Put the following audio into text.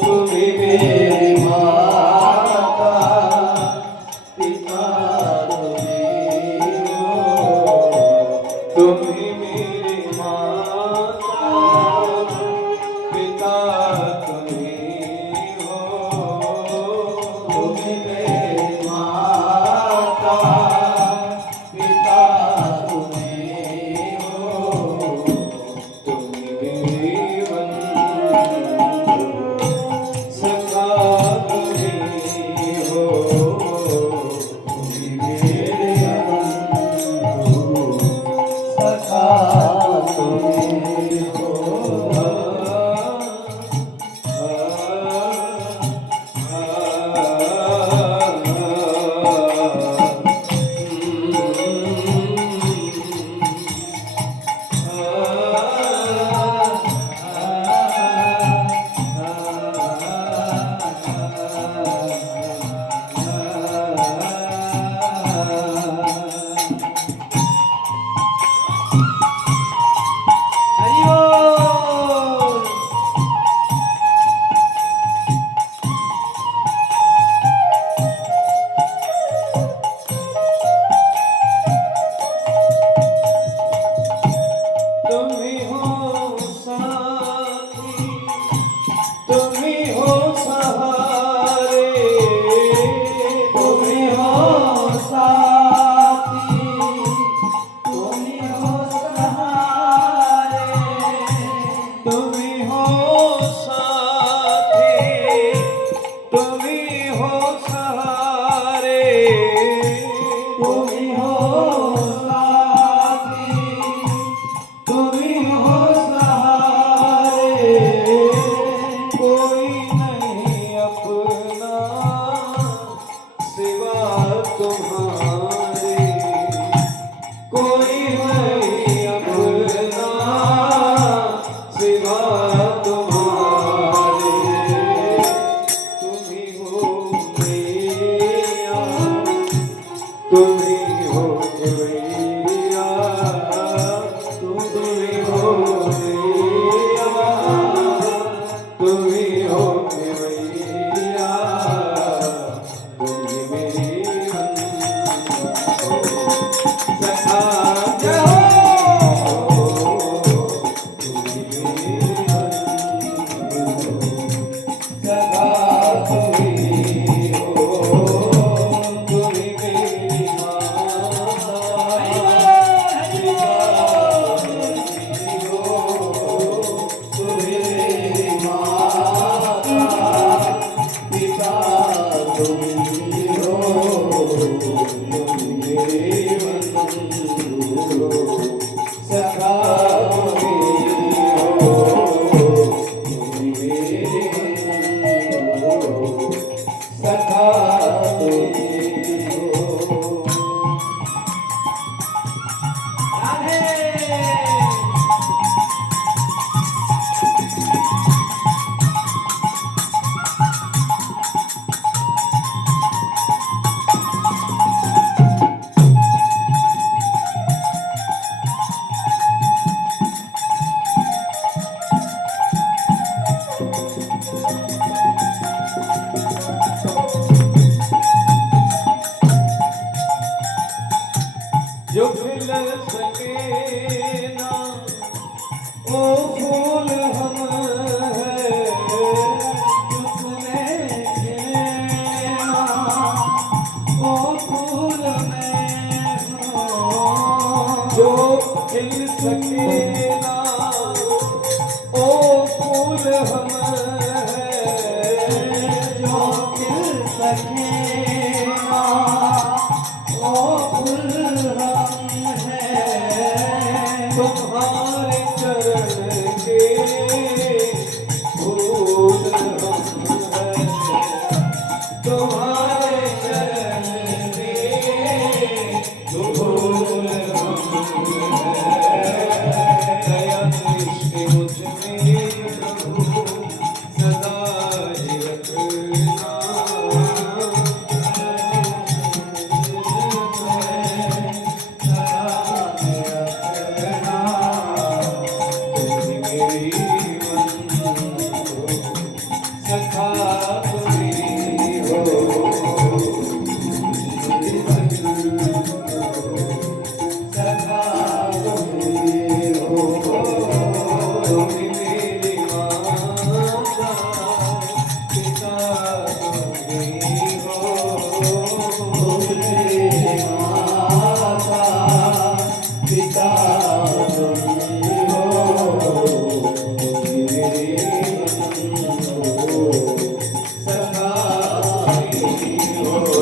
तुम्ही मेरी माता पिता तुम्ही हो, तुम्ही मेरी माता पिता तुम्ही हो, तुम्ही मेरी माता पिता तुम्ही हो, तुम्ही मेरी सखा तुम्ही हो, तुम्ही मेरे सखा तुम्ही हो। तुम्ही हो साथी, तुम्ही हो सहारे, तुम्ही हो साथी, तुम्ही हो सहारे, तुम्ही हो साथी, तुम्ही हो सहारे, तुम्ही हो साथी, तुम्ही हो सहारे, कोई नहीं अपना सिवा तुम्हारे, कोई नहीं अपना सिवा तुम्हारे, तुम्ही हो मैया, तुम्ही हो मैया, तुम्ही हो मैया, तुम्ही हो मैया, तुम्ही मेरी सखा हो, तुम्ही मेरी सखा तुम्ही हो, तुम्ही मेरी जो खिल सके ना वो फूल हम है, उसमें खिले ना वो फूल में हो, जो खिल सके ना वो फूल हम है, जो खिल सके ना वो फूल तुम्हारे चरण के फूल हम हैं, तुम्हारे चरण के फूल हम हैं, दया दृष्टि मुझ में प्रभु सदा रखना, हो